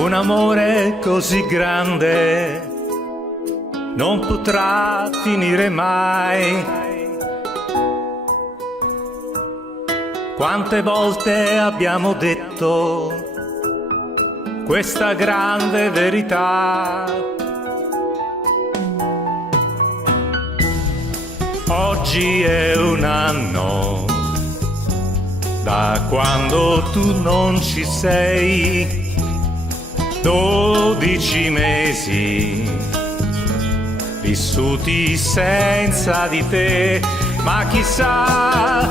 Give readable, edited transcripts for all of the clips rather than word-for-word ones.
Un amore così grande non potrà finire mai. Quante volte abbiamo detto questa grande verità? Oggi è un anno da quando tu non ci sei, 12 mesi vissuti senza di te, ma chissà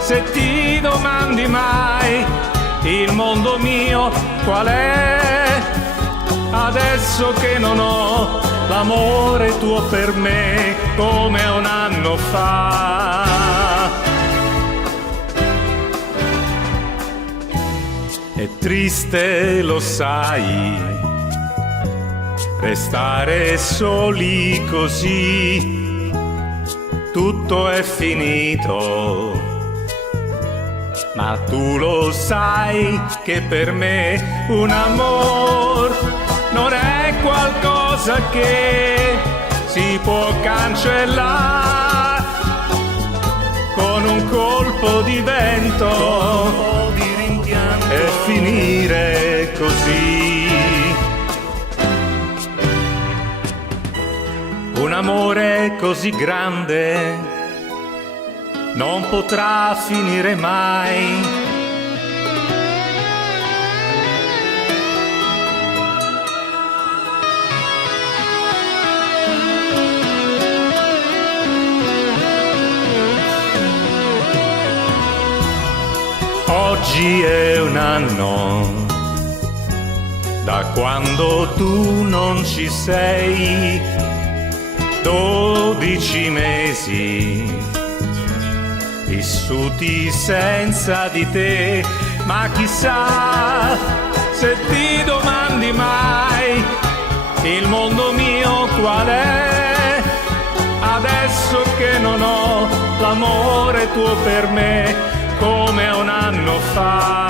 se ti domandi mai il mondo mio qual è, adesso che non ho l'amore tuo per me come un anno fa. È triste, lo sai, restare soli così, tutto è finito, ma tu lo sai che per me un amor non è qualcosa che si può cancellare con un colpo di vento e finire così. Un amore così grande non potrà finire mai. Oggi è un anno da quando tu non ci sei, 12 mesi vissuti senza di te, ma chissà se ti domandi mai il mondo mio qual è, adesso che non ho l'amore tuo per me come un anno fa.